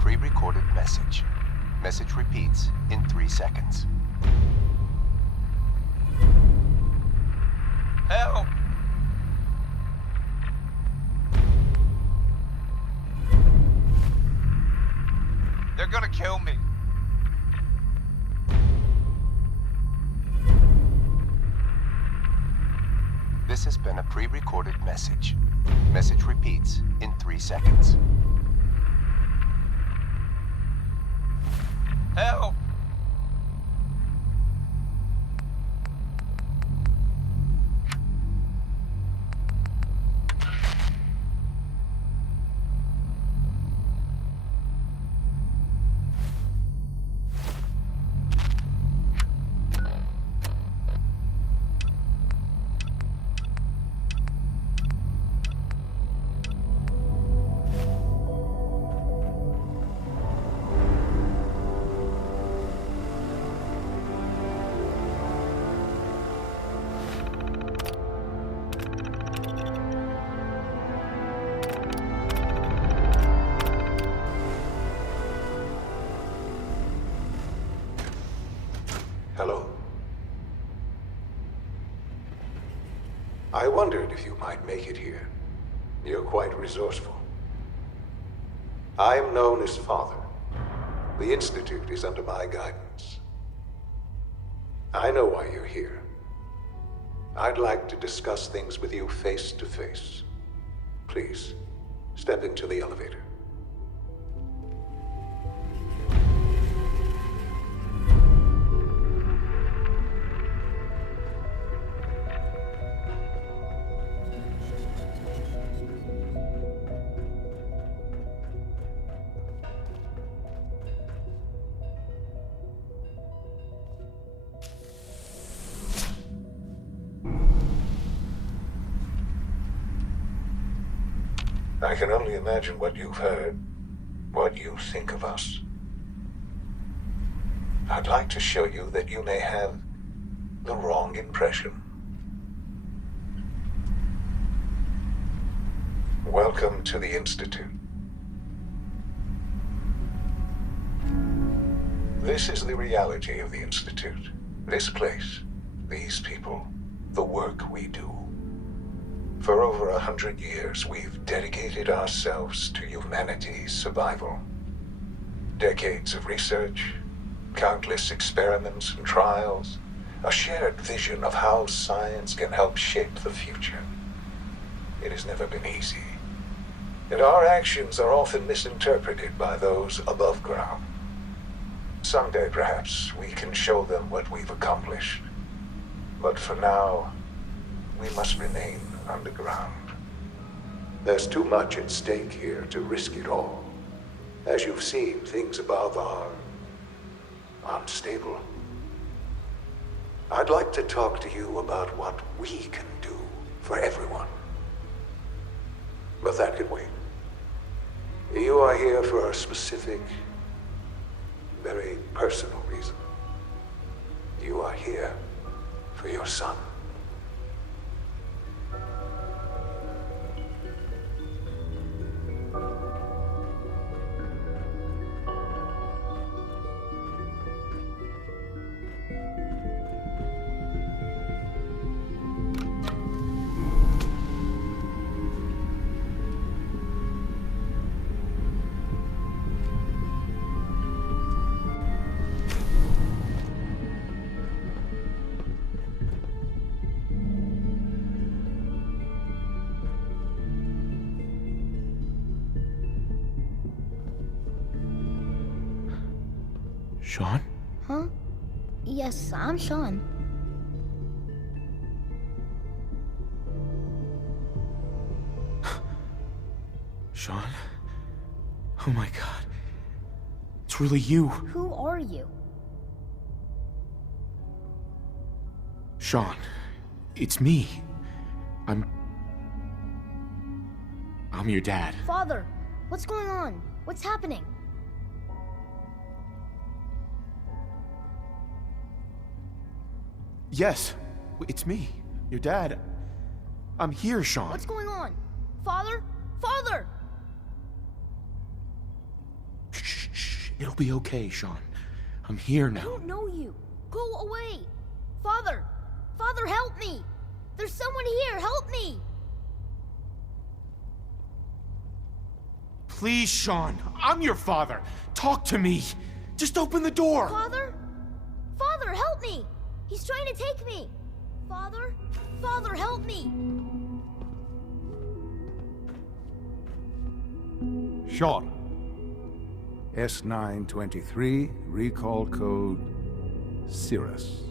Pre-recorded message. Message repeats in 3 seconds. Help! They're gonna kill me. This has been a pre-recorded message. Message repeats in 3 seconds. Help! Hello. I wondered if you might make it here. You're quite resourceful. I am known as Father. The Institute is under my guidance. I know why you're here. I'd like to discuss things with you face to face. Please, step into the elevator. I can only imagine what you've heard, what you think of us. I'd like to show you that you may have the wrong impression. Welcome to the Institute. This is the reality of the Institute. This place, these people, the work we do. For over 100 years, we've dedicated ourselves to humanity's survival. Decades of research, countless experiments and trials, a shared vision of how science can help shape the future. It has never been easy, and our actions are often misinterpreted by those above ground. Someday, perhaps, we can show them what we've accomplished. But for now, we must remain underground. There's too much at stake here to risk it all. As you've seen, things above are unstable. I'd like to talk to you about what we can do for everyone. But that can wait. You are here for a specific, very personal reason. You are here for your son. Sean? Huh? Yes, I'm Sean. Sean? Oh my god. It's really you. Who are you? Sean, it's me. I'm your dad. Father, what's going on? What's happening? Yes, it's me, your dad. I'm here, Sean. What's going on? Father? Father! Shh. It'll be okay, Sean. I'm here I now. don't know you. Go away. Father! Father, help me! There's someone here, help me! Please, Sean. I'm your father. Talk to me. Just open the door. Father? Father, help me! He's trying to take me! Father? Father, help me! Sean. S923, recall code Cirrus.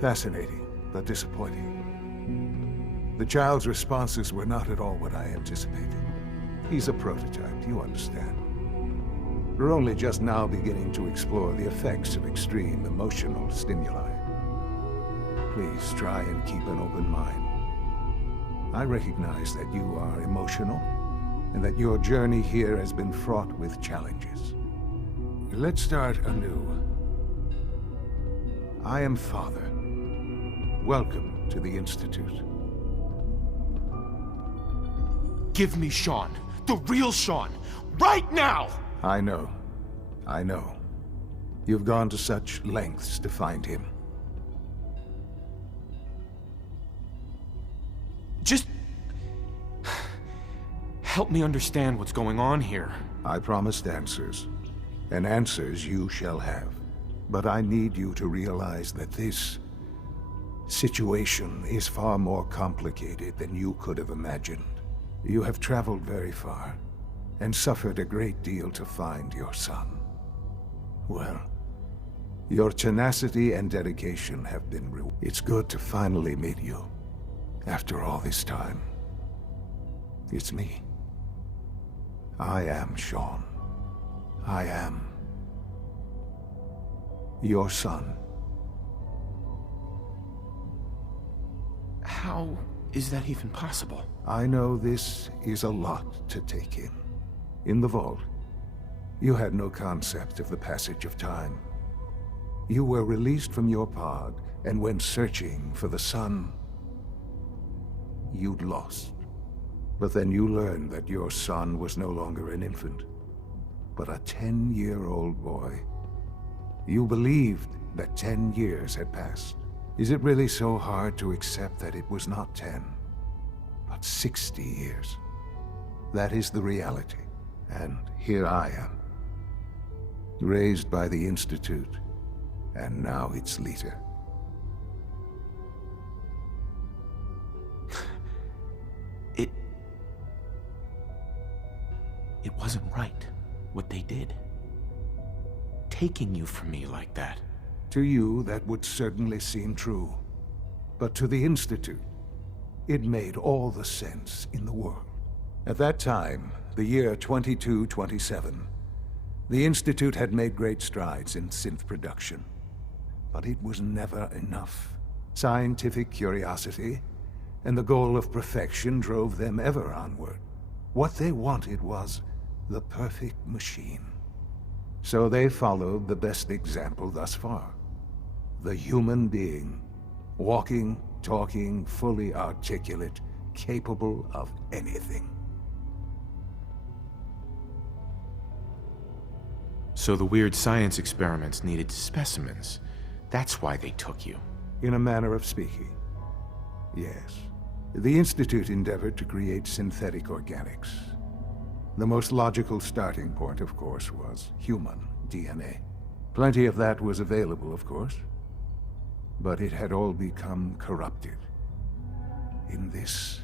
Fascinating, but disappointing. The child's responses were not at all what I anticipated. He's a prototype, you understand. We're only just now beginning to explore the effects of extreme emotional stimuli. Please try and keep an open mind. I recognize that you are emotional, and that your journey here has been fraught with challenges. Let's start anew. I am Father. Welcome to the Institute. Give me Sean. The real Sean. Right now! I know. You've gone to such lengths to find him. Just help me understand what's going on here. I promised answers, and answers you shall have. But I need you to realize that this situation is far more complicated than you could have imagined. You have traveled very far, and suffered a great deal to find your son. Well, your tenacity and dedication have been rewarded. It's good to finally meet you, after all this time. It's me. I am Sean. I am your son. How is that even possible? I know this is a lot to take in. In the vault, you had no concept of the passage of time. You were released from your pod and went searching for the son you'd lost. But then you learned that your son was no longer an infant, but a 10-year-old boy. You believed that 10 years had passed. Is it really so hard to accept that it was not 10, but 60 years? That is the reality. And here I am, raised by the Institute, and now its leader. It wasn't right, what they did. Taking you from me like that. To you, that would certainly seem true. But to the Institute, it made all the sense in the world. At that time, the year 2227, the Institute had made great strides in synth production. But it was never enough. Scientific curiosity and the goal of perfection drove them ever onward. What they wanted was the perfect machine. So they followed the best example thus far. The human being, walking, talking, fully articulate, capable of anything. So the weird science experiments needed specimens. That's why they took you. In a manner of speaking, yes. The Institute endeavored to create synthetic organics. The most logical starting point, of course, was human DNA. Plenty of that was available, of course, but it had all become corrupted. In this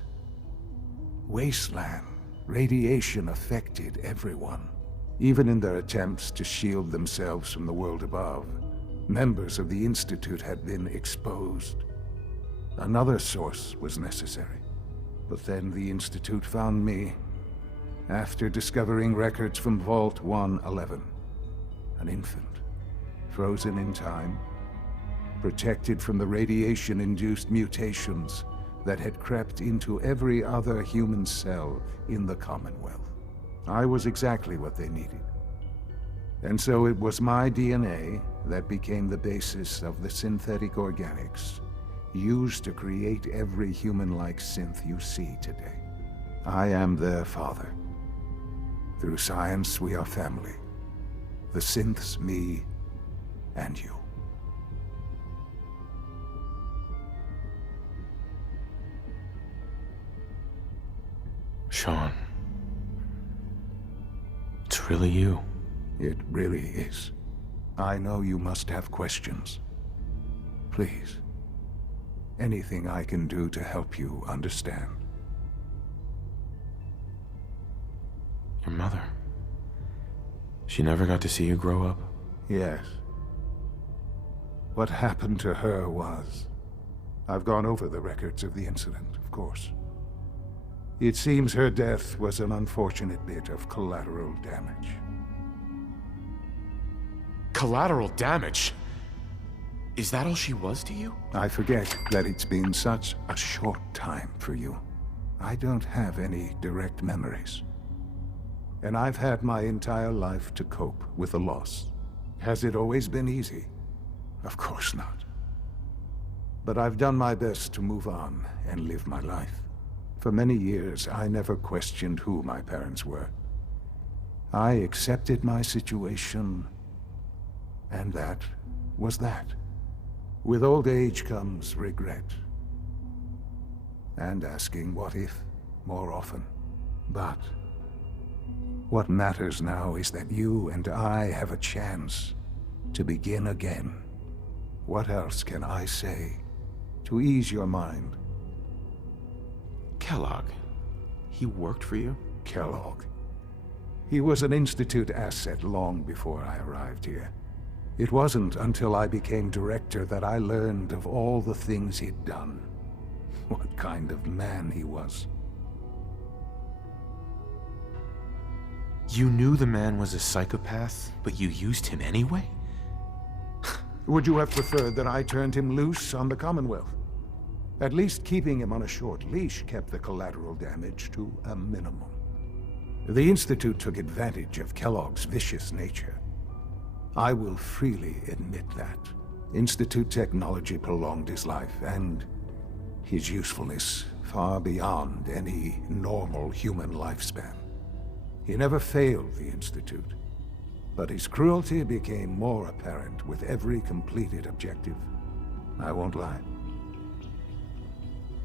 wasteland, radiation affected everyone. Even in their attempts to shield themselves from the world above, members of the Institute had been exposed. Another source was necessary. But then the Institute found me after discovering records from Vault 111. An infant, frozen in time, protected from the radiation-induced mutations that had crept into every other human cell in the Commonwealth. I was exactly what they needed. And so it was my DNA that became the basis of the synthetic organics used to create every human-like synth you see today. I am their father. Through science, we are family. The synths, me, and you. Sean. It's really you. It really is. I know you must have questions. Please. Anything I can do to help you understand. Your mother. She never got to see you grow up? Yes. What happened to her was... I've gone over the records of the incident, of course. It seems her death was an unfortunate bit of collateral damage. Collateral damage? Is that all she was to you? I forget that it's been such a short time for you. I don't have any direct memories. And I've had my entire life to cope with the loss. Has it always been easy? Of course not. But I've done my best to move on and live my life. For many years, I never questioned who my parents were. I accepted my situation, and that was that. With old age comes regret. And asking what if more often. But what matters now is that you and I have a chance to begin again. What else can I say to ease your mind? Kellogg. He worked for you? Kellogg. He was an Institute asset long before I arrived here. It wasn't until I became director that I learned of all the things he'd done. What kind of man he was. You knew the man was a psychopath, but you used him anyway? Would you have preferred that I turned him loose on the Commonwealth? At least keeping him on a short leash kept the collateral damage to a minimum. The Institute took advantage of Kellogg's vicious nature. I will freely admit that. Institute technology prolonged his life, and his usefulness far beyond any normal human lifespan. He never failed the Institute, but his cruelty became more apparent with every completed objective. I won't lie.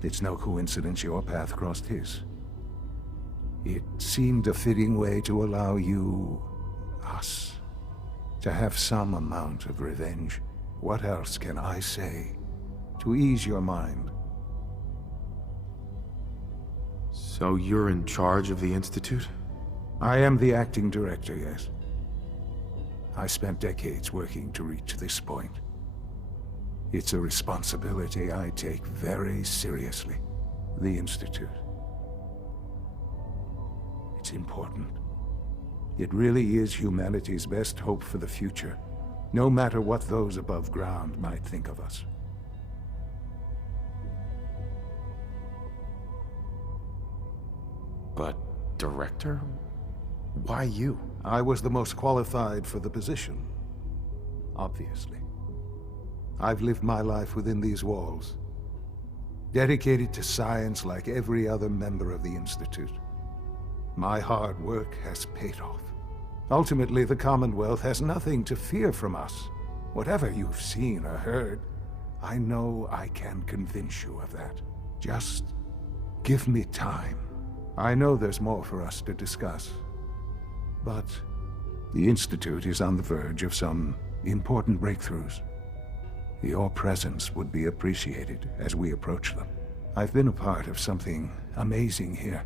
It's no coincidence your path crossed his. It seemed a fitting way to allow you, us, to have some amount of revenge. What else can I say to ease your mind? So you're in charge of the Institute? I am the acting director, yes. I spent decades working to reach this point. It's a responsibility I take very seriously. The Institute. It's important. It really is humanity's best hope for the future, no matter what those above ground might think of us. But, director? Why you? I was the most qualified for the position, obviously. I've lived my life within these walls, dedicated to science like every other member of the Institute. My hard work has paid off. Ultimately, the Commonwealth has nothing to fear from us. Whatever you've seen or heard, I know I can convince you of that. Just give me time. I know there's more for us to discuss. But the Institute is on the verge of some important breakthroughs. Your presence would be appreciated as we approach them. I've been a part of something amazing here.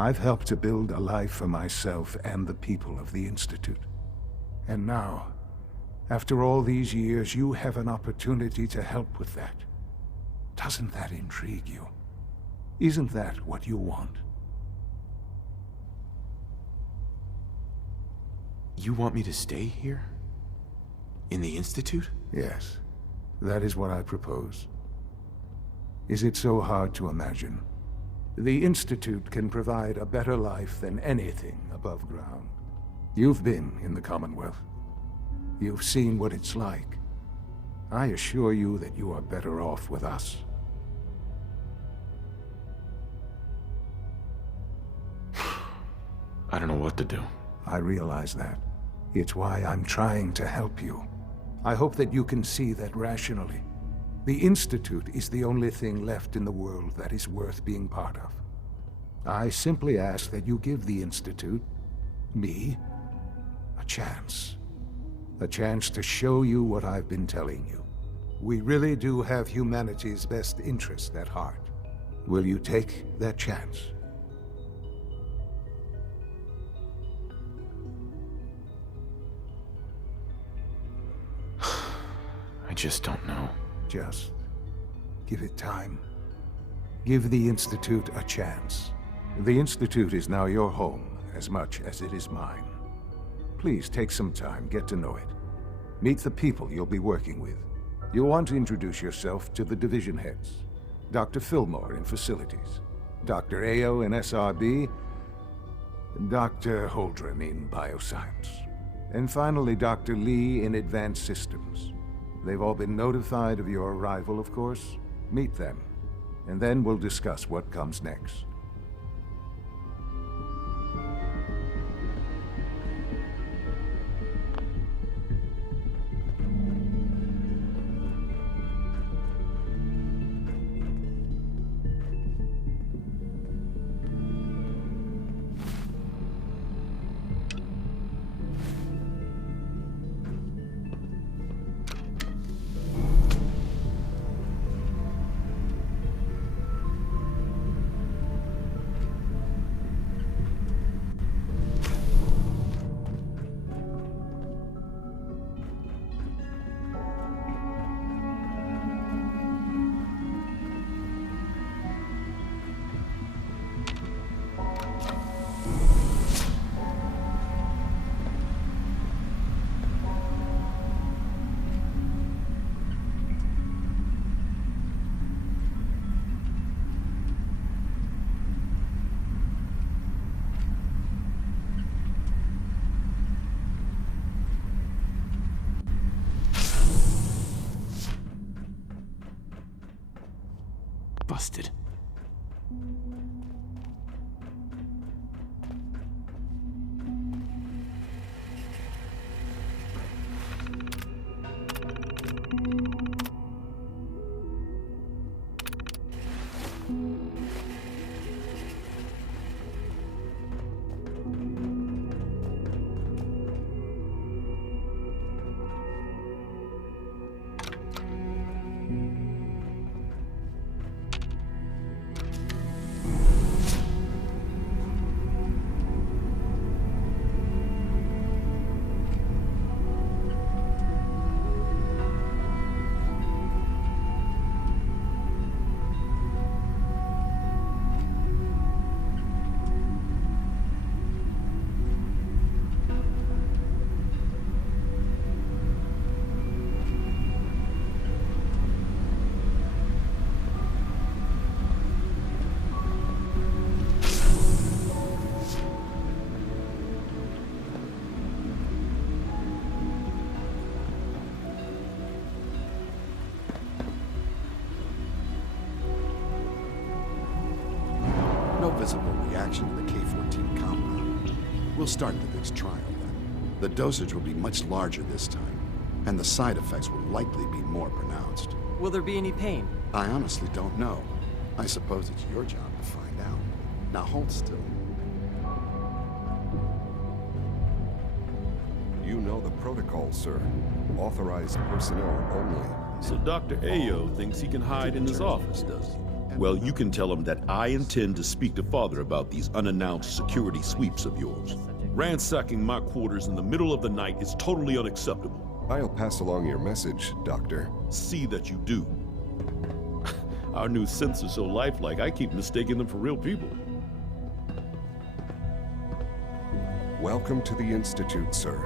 I've helped to build a life for myself and the people of the Institute. And now, after all these years, you have an opportunity to help with that. Doesn't that intrigue you? Isn't that what you want? You want me to stay here? In the Institute? Yes, that is what I propose. Is it so hard to imagine? The Institute can provide a better life than anything above ground. You've been in the Commonwealth. You've seen what it's like. I assure you that you are better off with us. I don't know what to do. I realize that. It's why I'm trying to help you. I hope that you can see that rationally. The Institute is the only thing left in the world that is worth being part of. I simply ask that you give the Institute, me, a chance. A chance to show you what I've been telling you. We really do have humanity's best interest at heart. Will you take that chance? I just don't know. Just give it time. Give the Institute a chance. The Institute is now your home as much as it is mine. Please take some time, get to know it. Meet the people you'll be working with. You'll want to introduce yourself to the division heads. Dr. Fillmore in Facilities, Dr. Ayo in SRB, Dr. Holdren in Bioscience, and finally Dr. Lee in Advanced Systems. They've all been notified of your arrival, of course. Meet them, and then we'll discuss what comes next. Busted. No visible reaction to the K-14 compound. We'll start the next trial then. The dosage will be much larger this time, and the side effects will likely be more pronounced. Will there be any pain? I honestly don't know. I suppose it's your job to find out. Now hold still. You know the protocol, sir. Authorized personnel only. So Dr. Ayo thinks he can hide in his office, does he? Well, you can tell him that I intend to speak to Father about these unannounced security sweeps of yours. Ransacking my quarters in the middle of the night is totally unacceptable. I'll pass along your message, Doctor. See that you do. Our new synths are so lifelike, I keep mistaking them for real people. Welcome to the Institute, sir.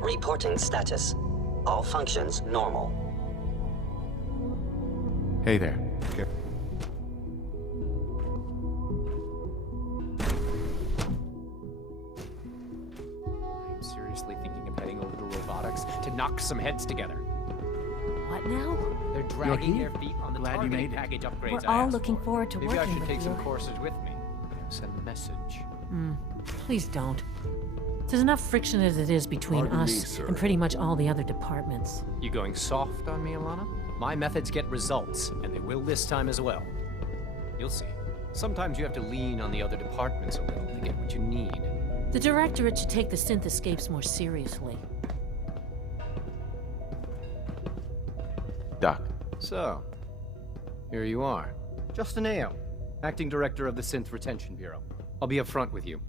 Reporting status. All functions normal. Hey there. Okay. I'm seriously thinking of heading over to robotics to knock some heads together. What now? They're dragging their feet on the Glad you targeting made it. package upgrades We're I all asked looking for. forward to Maybe I working should with take you. some courses with me. Send a message. Please don't. There's enough friction as it is between Pardon me, us sir. and pretty much all the other departments. You going soft on me, Alana? My methods get results, and they will this time as well. You'll see. Sometimes you have to lean on the other departments a little to get what you need. The Directorate should take the synth escapes more seriously. Doc, So, here you are. Justin Ayo, Acting Director of the Synth Retention Bureau. I'll be upfront with you.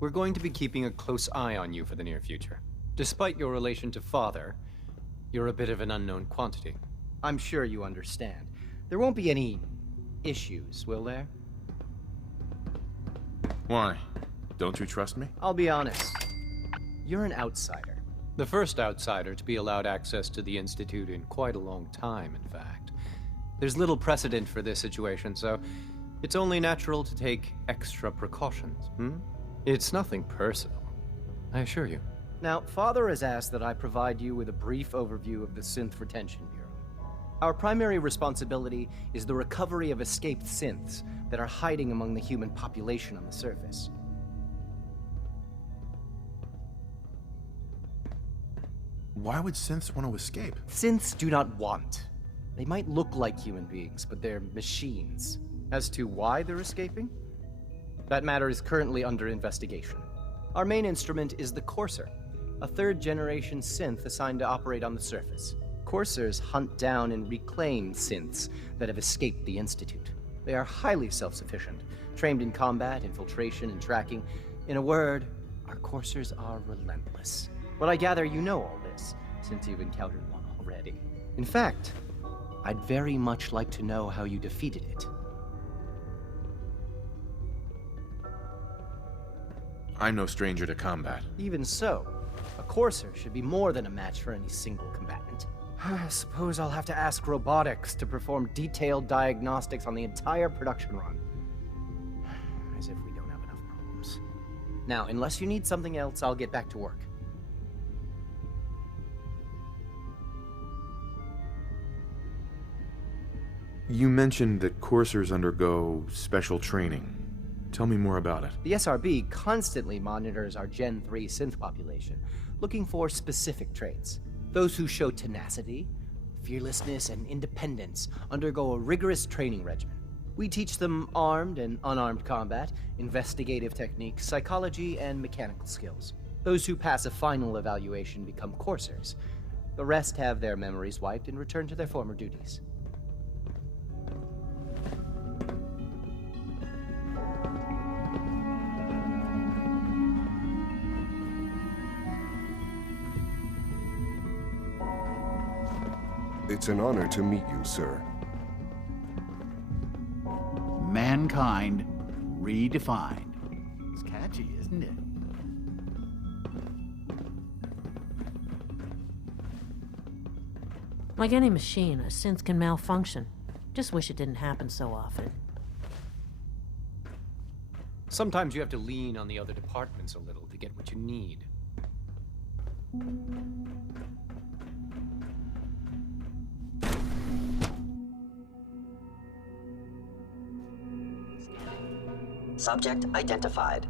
We're going to be keeping a close eye on you for the near future. Despite your relation to Father, you're a bit of an unknown quantity. I'm sure you understand. There won't be any issues, will there? why? Don't you trust me? I'll be honest. You're an outsider. The first outsider to be allowed access to the Institute in quite a long time, in fact. There's little precedent for this situation, so it's only natural to take extra precautions, It's nothing personal, I assure you. Now, Father has asked that I provide you with a brief overview of the Synth Retention Bureau. Our primary responsibility is the recovery of escaped synths that are hiding among the human population on the surface. Why would synths want to escape? Synths do not want. They might look like human beings, but they're machines. As to why they're escaping? That matter is currently under investigation. Our main instrument is the Courser, a third-generation synth assigned to operate on the surface. Coursers hunt down and reclaim synths that have escaped the Institute. They are highly self-sufficient, trained in combat, infiltration, and tracking. In a word, our Coursers are relentless. But I gather you know all this, since you've encountered one already. In fact, I'd very much like to know how you defeated it. I'm no stranger to combat. Even so, a Courser should be more than a match for any single combatant. I suppose I'll have to ask robotics to perform detailed diagnostics on the entire production run. As if we don't have enough problems. Now, unless you need something else, I'll get back to work. You mentioned that coursers undergo special training. Tell me more about it. The SRB constantly monitors our Gen 3 synth population, looking for specific traits. Those who show tenacity, fearlessness, and independence undergo a rigorous training regimen. We teach them armed and unarmed combat, investigative techniques, psychology, and mechanical skills. Those who pass a final evaluation become coursers. The rest have their memories wiped and return to their former duties. It's an honor to meet you, sir. Mankind redefined. It's catchy, isn't it? Like any machine, a synth can malfunction. Just wish it didn't happen so often. Sometimes you have to lean on the other departments a little to get what you need. Subject identified.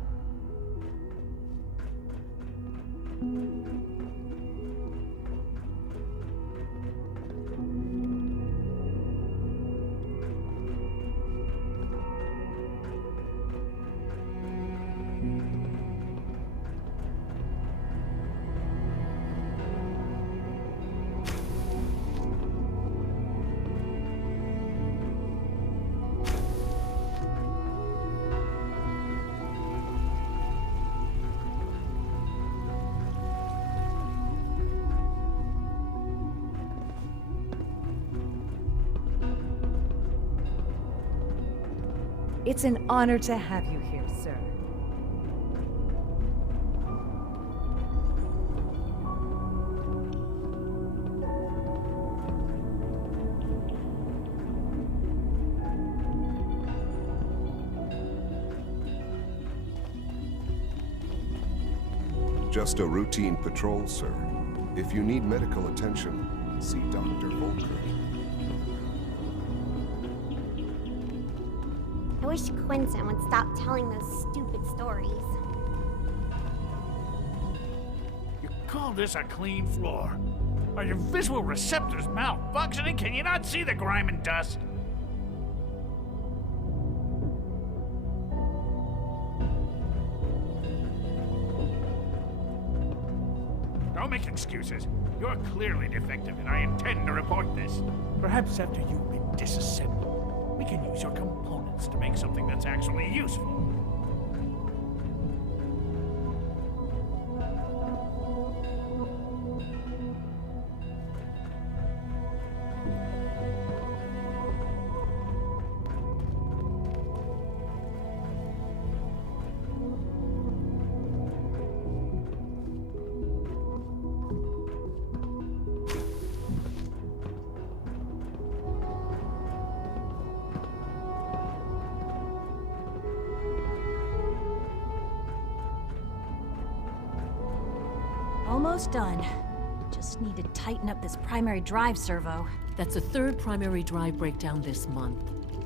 It's an honor to have you here, sir. Just a routine patrol, sir. If you need medical attention, see Dr. Volker. I wish Quentin would stop telling those stupid stories. You call this a clean floor? Are your visual receptors malfunctioning? Can you not see the grime and dust? Don't make excuses. You're clearly defective, and I intend to report this. Perhaps after you've been disassembled, we can use your components to make something that's actually useful. Almost done. Just need to tighten up this primary drive servo. That's the third primary drive breakdown this month.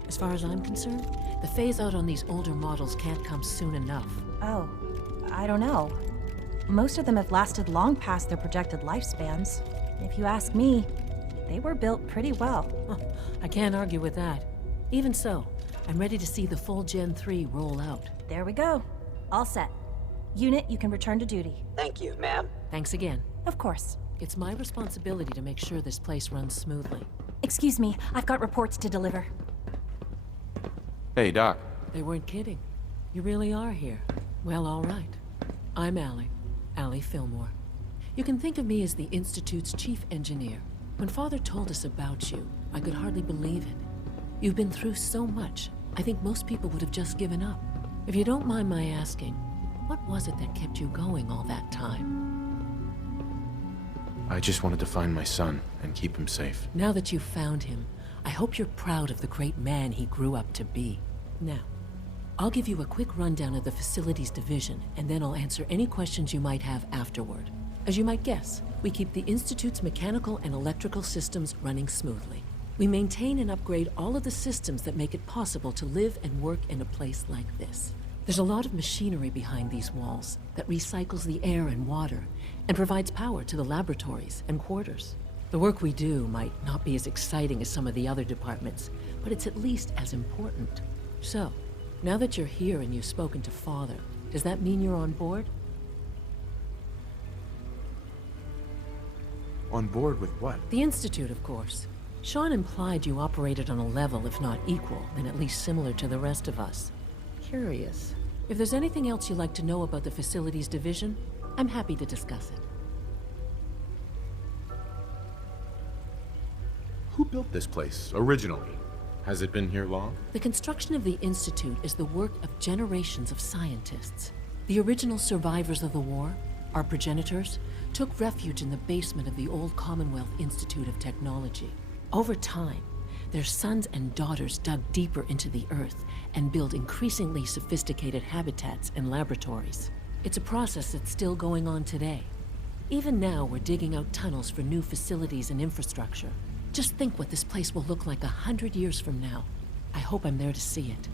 As far as I'm concerned, the phase-out on these older models can't come soon enough. Oh, I don't know. Most of them have lasted long past their projected lifespans. If you ask me, they were built pretty well. I can't argue with that. Even so, I'm ready to see the full Gen 3 roll out. There we go. All set. Unit, you can return to duty. Thank you, ma'am. Thanks again. Of course. It's my responsibility to make sure this place runs smoothly. Excuse me, I've got reports to deliver. Hey, Doc. They weren't kidding. You really are here. Well, all right. I'm Allie Fillmore. You can think of me as the Institute's chief engineer. When Father told us about you, I could hardly believe it. You've been through so much, I think most people would have just given up. If you don't mind my asking, what was it that kept you going all that time? I just wanted to find my son and keep him safe. Now that you've found him, I hope you're proud of the great man he grew up to be. Now, I'll give you a quick rundown of the Facilities Division, and then I'll answer any questions you might have afterward. As you might guess, we keep the Institute's mechanical and electrical systems running smoothly. We maintain and upgrade all of the systems that make it possible to live and work in a place like this. There's a lot of machinery behind these walls that recycles the air and water and provides power to the laboratories and quarters. The work we do might not be as exciting as some of the other departments, but it's at least as important. So, now that you're here and you've spoken to Father, does that mean you're on board? On board with what? The Institute, of course. Sean implied you operated on a level, if not equal, then at least similar to the rest of us. Curious. If there's anything else you'd like to know about the Facilities Division, I'm happy to discuss it. Who built this place, originally? Has it been here long? The construction of the Institute is the work of generations of scientists. The original survivors of the war, our progenitors, took refuge in the basement of the old Commonwealth Institute of Technology. Over time, their sons and daughters dug deeper into the earth and built increasingly sophisticated habitats and laboratories. It's a process that's still going on today. Even now, we're digging out tunnels for new facilities and infrastructure. Just think what this place will look like 100 years from now. I hope I'm there to see it.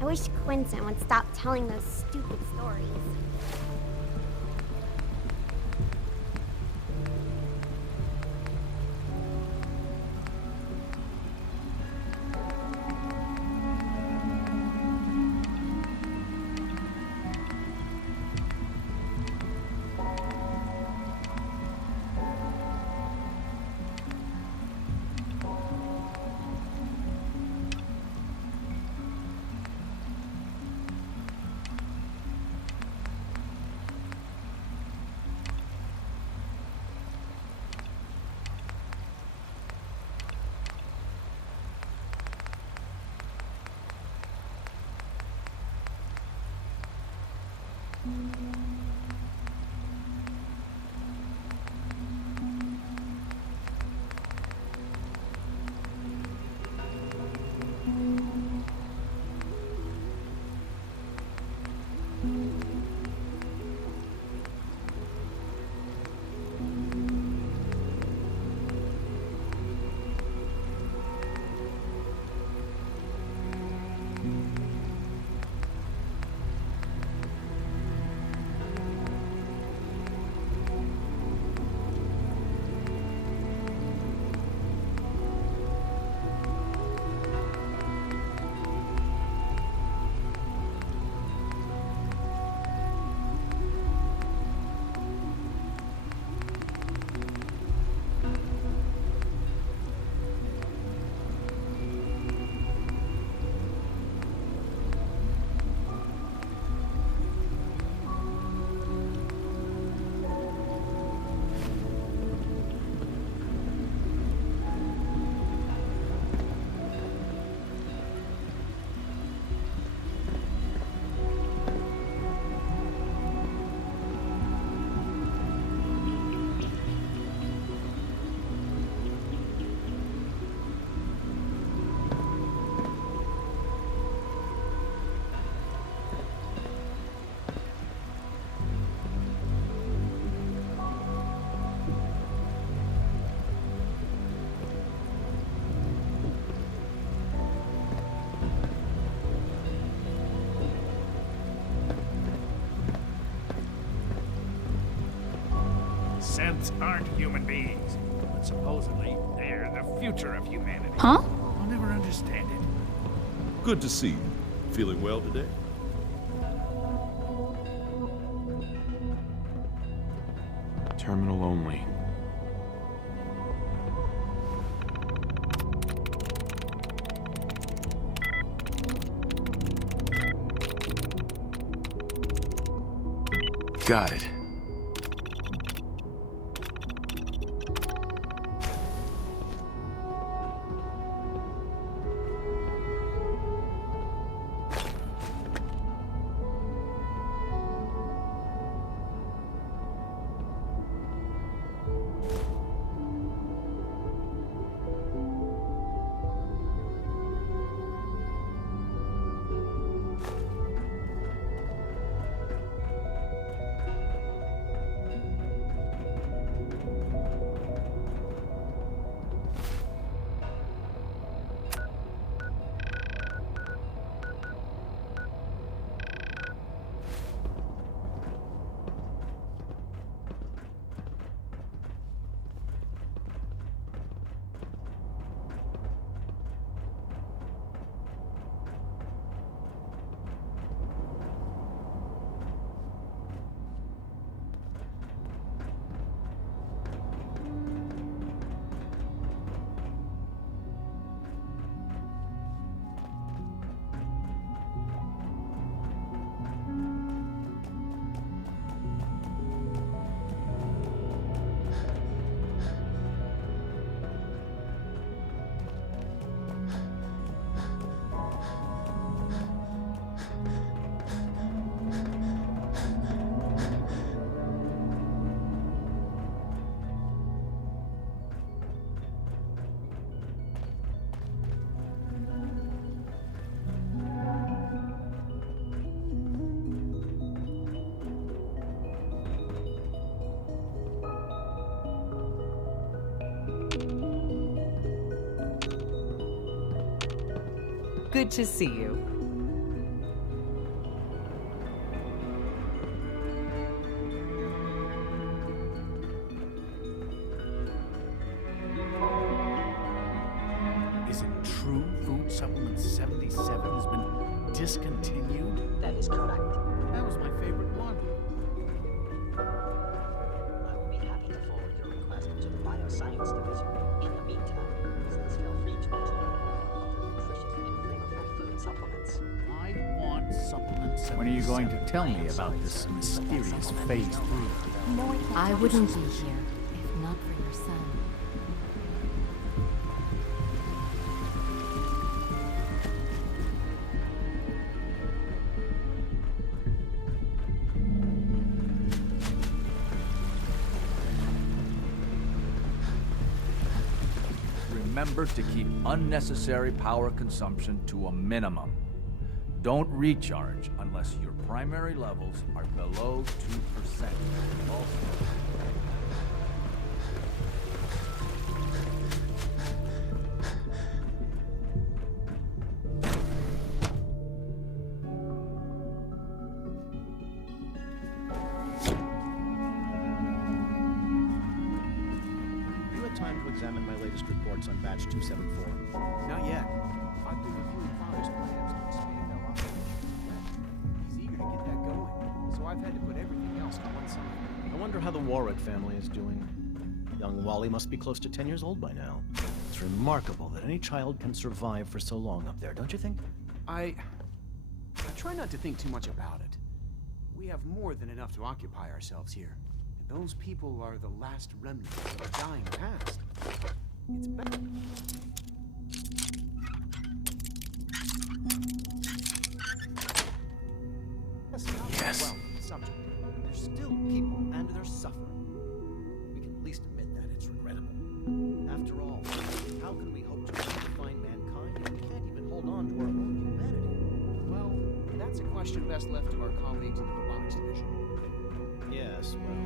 I wish Quentin would stop telling those stupid stories. synths aren't human beings, but supposedly they're the future of humanity. Huh? I'll never understand it. Good to see you. Feeling well today? Terminal only. Got it. Good to see you. Is it true Food Supplement 77 has been discontinued? That is correct. That was my favorite one. I will be happy to forward your request to the Bioscience Division. In the meantime, please feel free to enjoy other nutritious and flavorful food supplements. I want Supplement 77. When are you going to tell me about this mysterious Phase 3? I wouldn't be here if not for your son. Remember to keep unnecessary power consumption to a minimum. Don't recharge unless your primary levels are below 2%. You had time to examine my latest reports on batch 274? Not yet. I've been reviewing Father's plans to expand our operation. He's eager to get that going, so I've had to put everything else to one side. I wonder how the Warwick family is doing. Young Wally must be close to 10 years old by now. It's remarkable that any child can survive for so long up there, don't you think? I try not to think too much about it. We have more than enough to occupy ourselves here. And those people are the last remnants of a dying past. It's better. Yes. Well, subject. There's still people and they're suffering. We can at least admit that it's regrettable. After all, how can we hope to redefine mankind if we can't even hold on to our own humanity? Well, that's a question best left to our colleagues in the robotics division. Yes, well,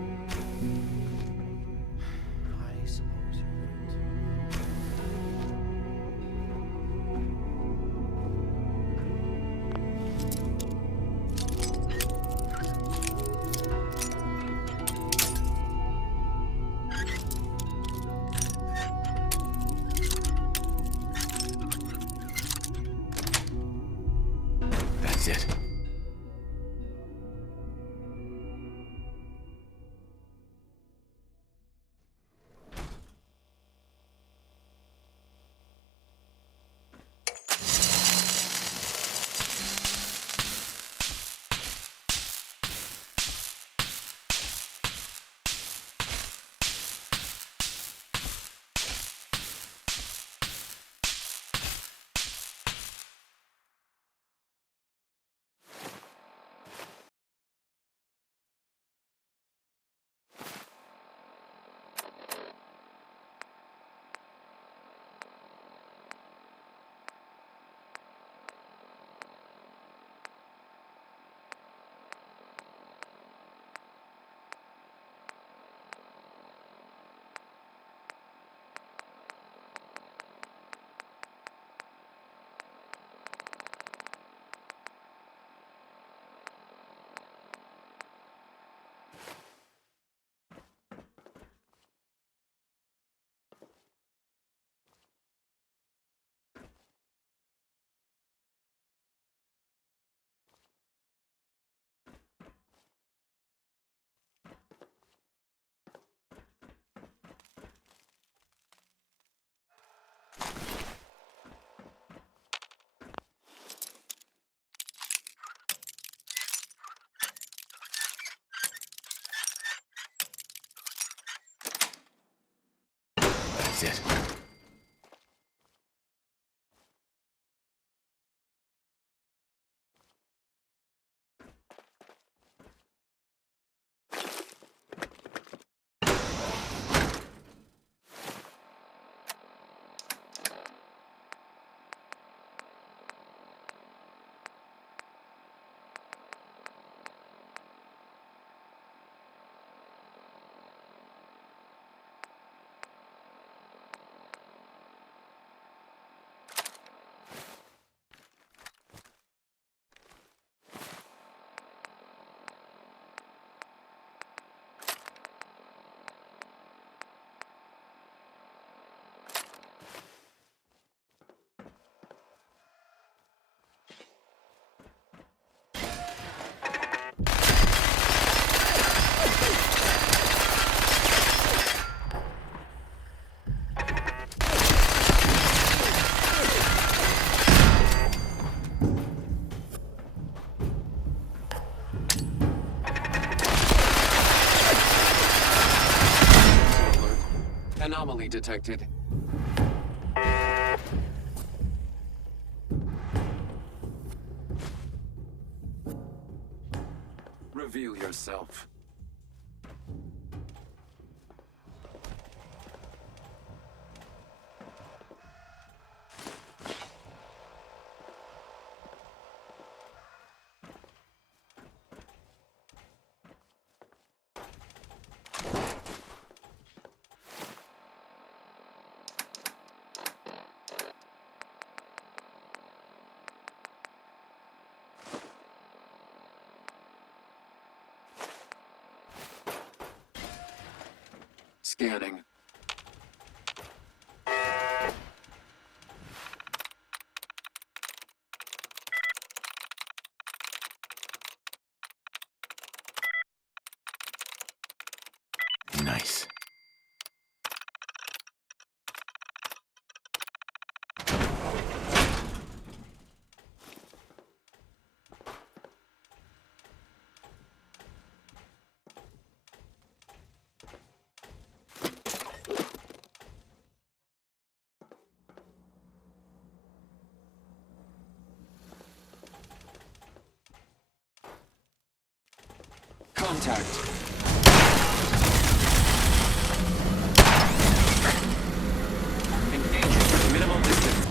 I suppose you're right. is it? Anomaly detected. Reveal yourself. Scanning. Nice. Contact. Engaging at minimal distance.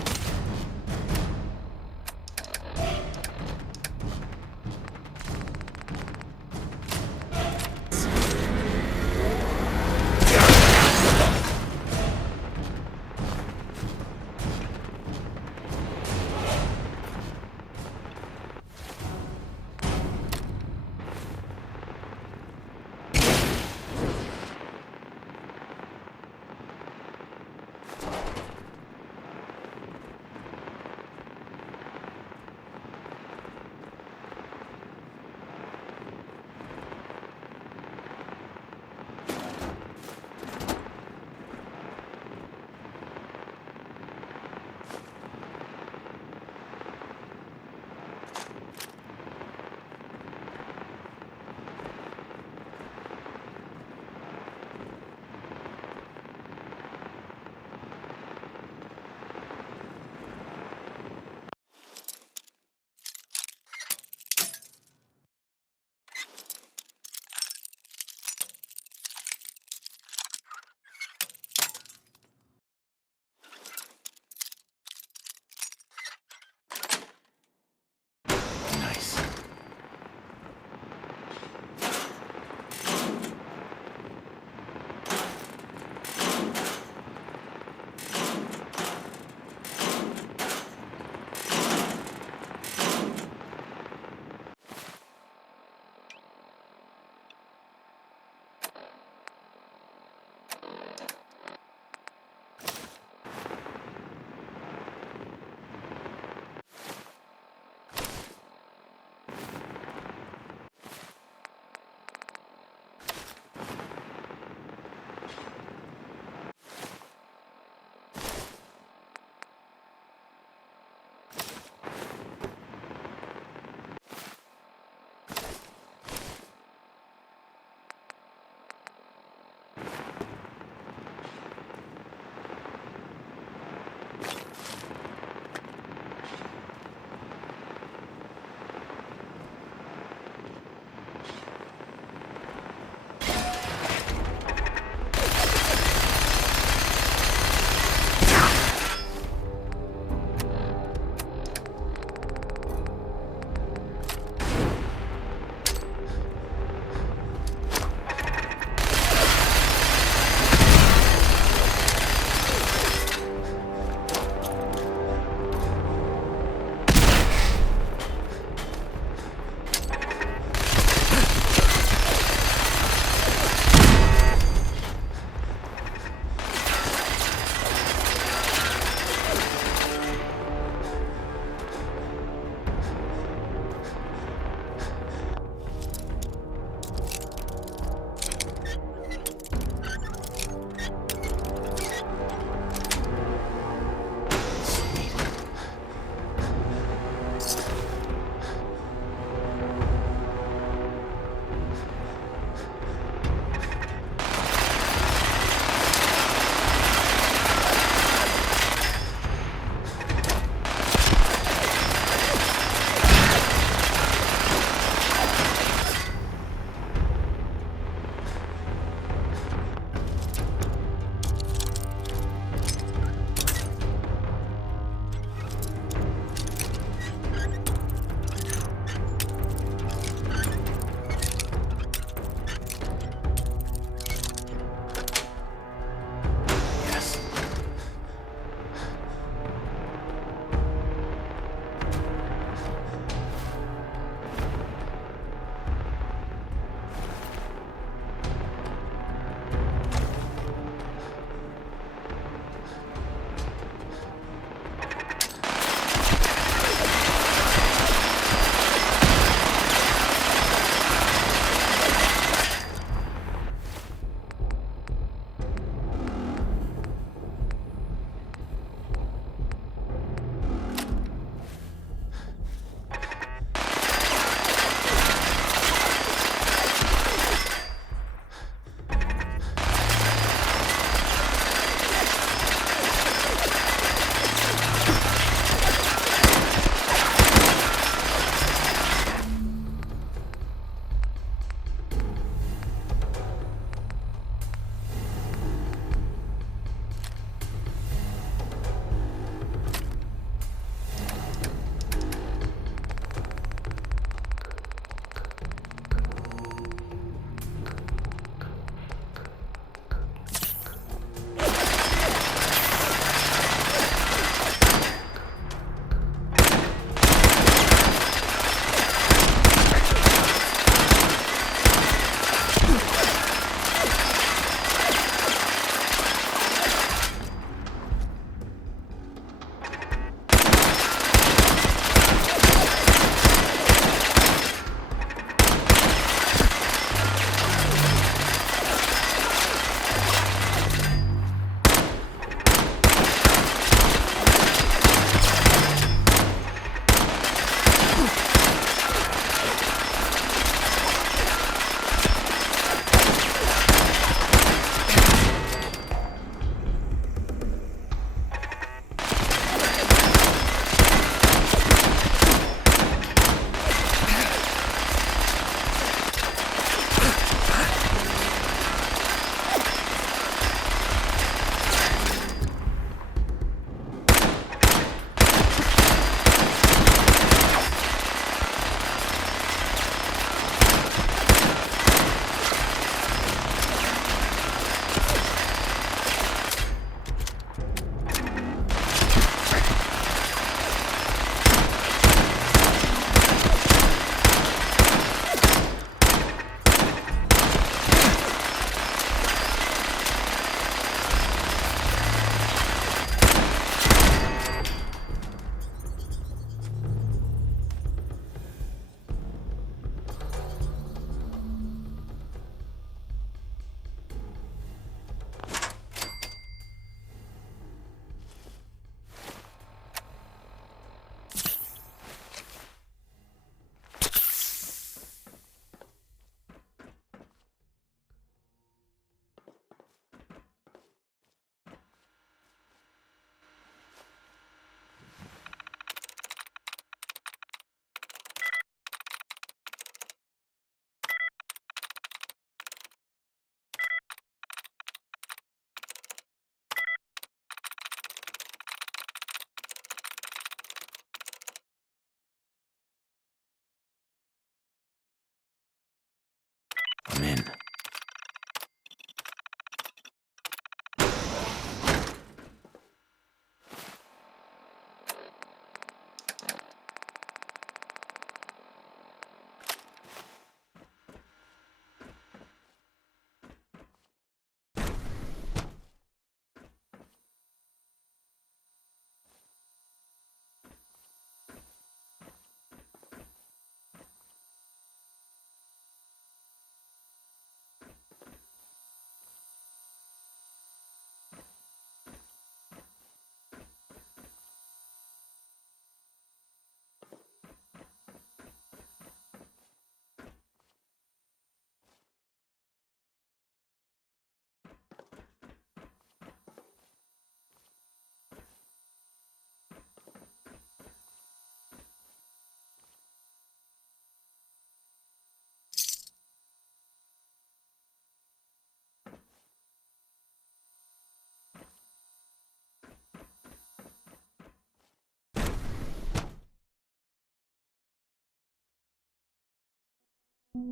Dr.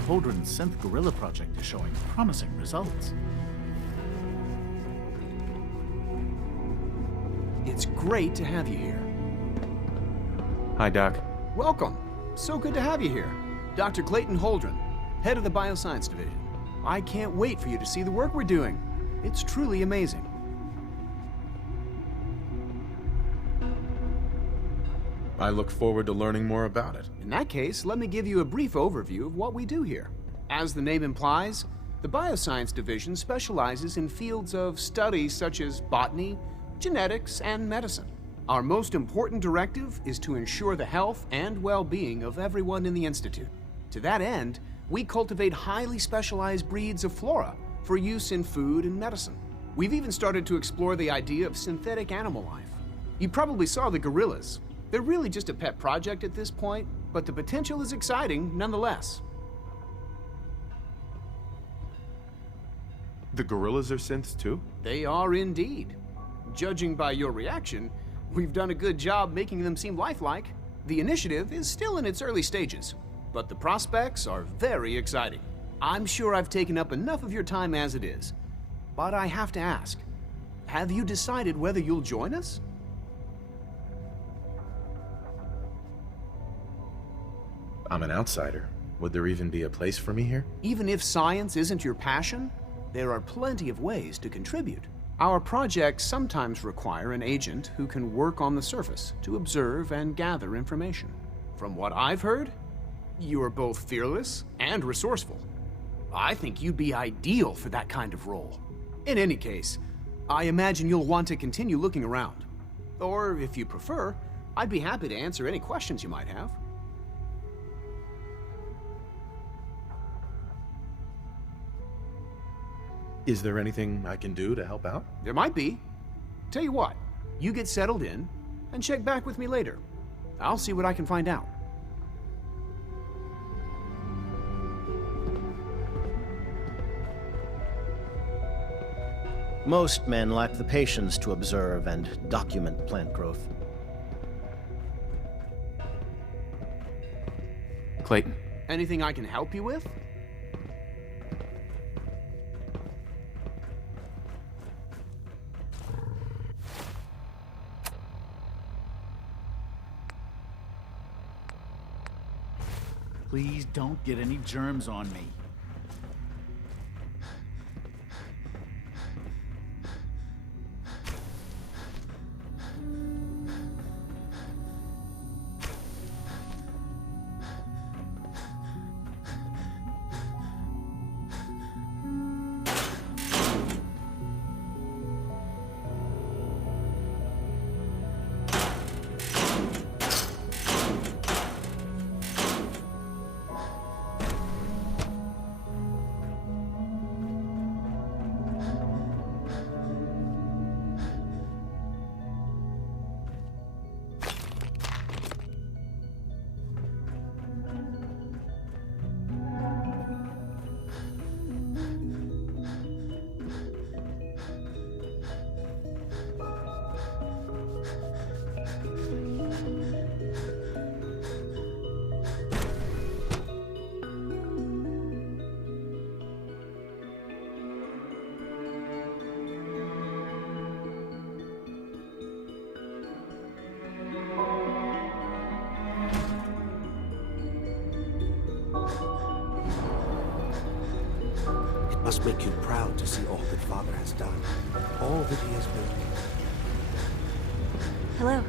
Holdren's synth gorilla project is showing promising results. It's great to have you here. Hi, Doc. Welcome. So good to have you here. Dr. Clayton Holdren, head of the Bioscience Division. I can't wait for you to see the work we're doing. It's truly amazing. I look forward to learning more about it. In that case, let me give you a brief overview of what we do here. As the name implies, the Bioscience Division specializes in fields of study such as botany, genetics, and medicine. Our most important directive is to ensure the health and well-being of everyone in the Institute. To that end, we cultivate highly specialized breeds of flora for use in food and medicine. We've even started to explore the idea of synthetic animal life. You probably saw the gorillas. They're really just a pet project at this point, but the potential is exciting nonetheless. The gorillas are synths too? They are indeed. Judging by your reaction, we've done a good job making them seem lifelike. The initiative is still in its early stages, but the prospects are very exciting. I'm sure I've taken up enough of your time as it is, but I have to ask, have you decided whether you'll join us? I'm an outsider. Would there even be a place for me here? Even if science isn't your passion, there are plenty of ways to contribute. Our projects sometimes require an agent who can work on the surface to observe and gather information. From what I've heard, you are both fearless and resourceful. I think you'd be ideal for that kind of role. In any case, I imagine you'll want to continue looking around. Or, if you prefer, I'd be happy to answer any questions you might have. Is there anything I can do to help out? There might be. Tell you what, you get settled in and check back with me later. I'll see what I can find out. Most men lack the patience to observe and document plant growth. Clayton. Anything I can help you with? Please don't get any germs on me. It must make you proud to see all that Father has done, all that he has built. Hello.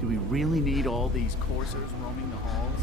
Do we really need all these coursers roaming the halls?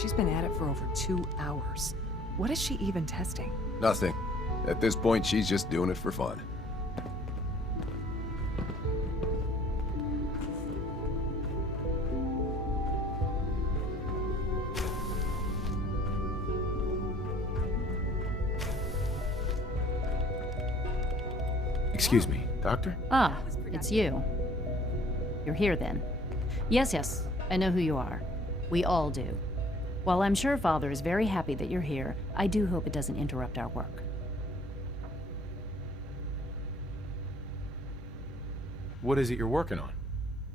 She's been at it for over 2 hours. What is she even testing? Nothing. At this point, she's just doing it for fun. Excuse me, Doctor? Ah, it's you. You're here then. Yes, I know who you are. We all do. While I'm sure Father is very happy that you're here, I do hope it doesn't interrupt our work. What is it you're working on?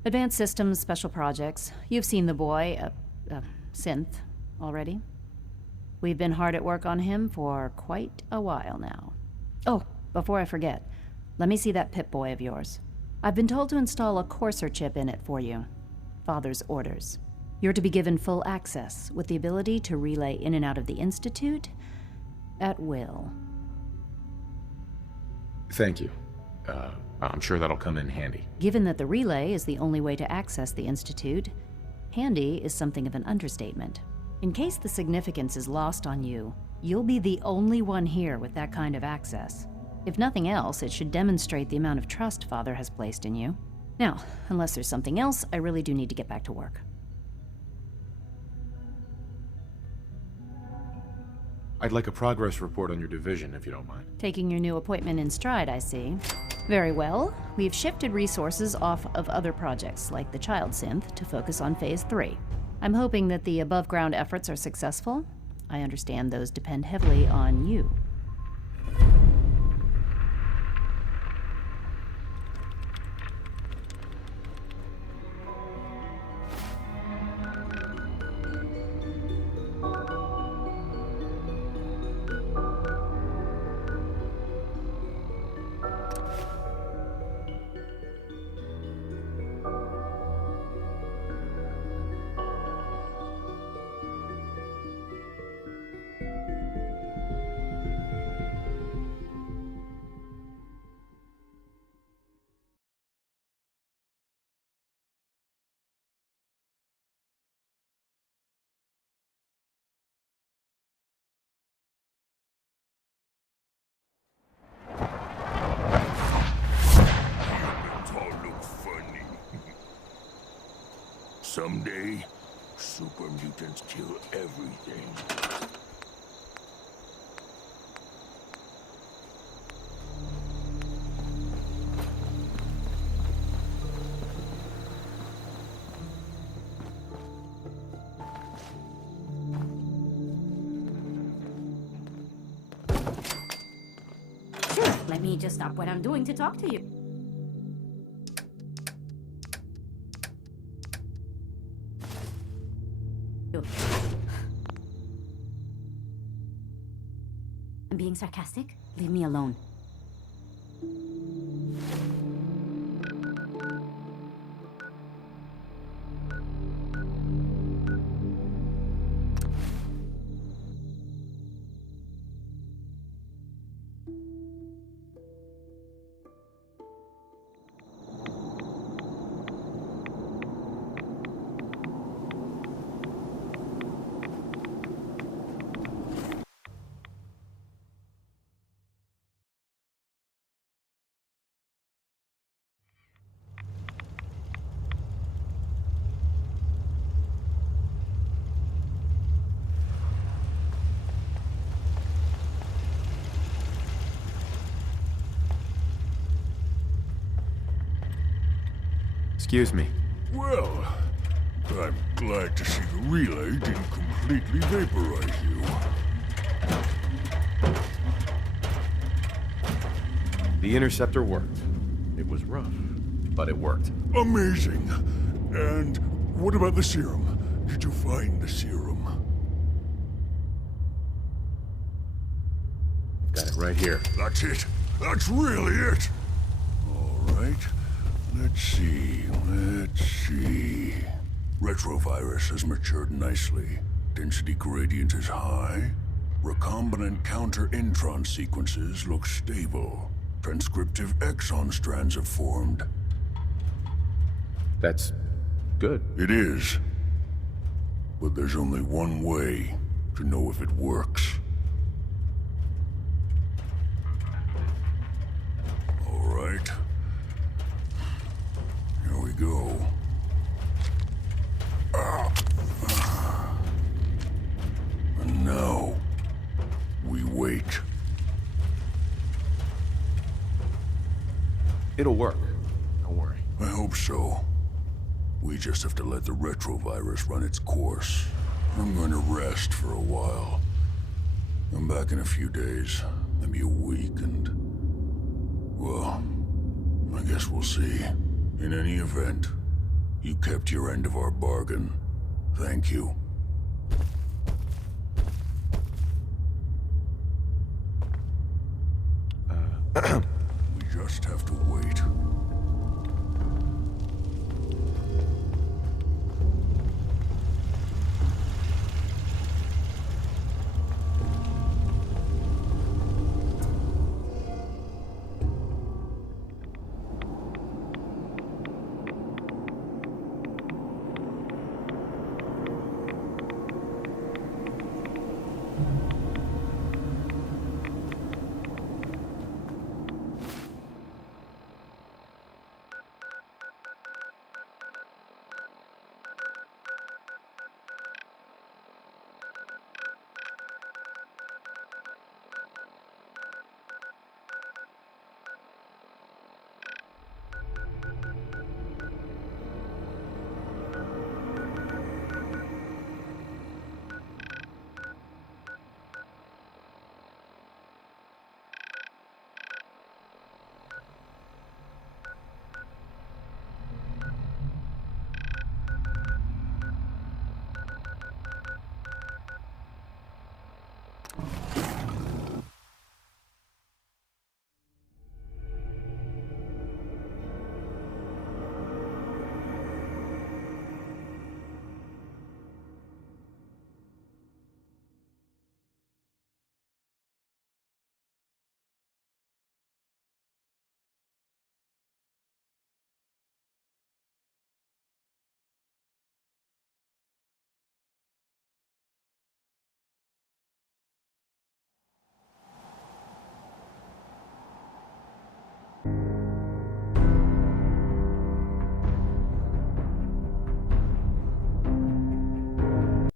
Advanced Systems Special Projects. You've seen the boy, Synth, already. We've been hard at work on him for quite a while now. Oh, before I forget, let me see that Pip-Boy of yours. I've been told to install a Courser chip in it for you. Father's orders. You're to be given full access, with the ability to relay in and out of the Institute at will. Thank you. I'm sure that'll come in handy. Given that the relay is the only way to access the Institute, handy is something of an understatement. In case the significance is lost on you, you'll be the only one here with that kind of access. If nothing else, it should demonstrate the amount of trust Father has placed in you. Now, unless there's something else, I really do need to get back to work. I'd like a progress report on your division, if you don't mind. Taking your new appointment in stride, I see. Very well. We've shifted resources off of other projects, like the Child Synth, to focus on Phase 3. I'm hoping that the above-ground efforts are successful. I understand those depend heavily on you. Someday, super mutants kill everything. Sure, let me just stop what I'm doing to talk to you. I'm being sarcastic. Leave me alone. Excuse me. Well, I'm glad to see the relay didn't completely vaporize you. The interceptor worked. It was rough, but it worked. Amazing. And what about the serum? Did you find the serum? Got it right here. That's it. That's really it. All right. Let's see. Retrovirus has matured nicely. Density gradient is high. Recombinant counter-intron sequences look stable. Transcriptive exon strands have formed. That's good. It is. But there's only one way to know if it works. All right. Here we go. And now, we wait. It'll work. Don't worry. I hope so. We just have to let the retrovirus run its course. I'm going to rest for a while. I'm back in a few days, maybe a week, and... well, I guess we'll see. In any event, you kept your end of our bargain. Thank you. We just have to wait.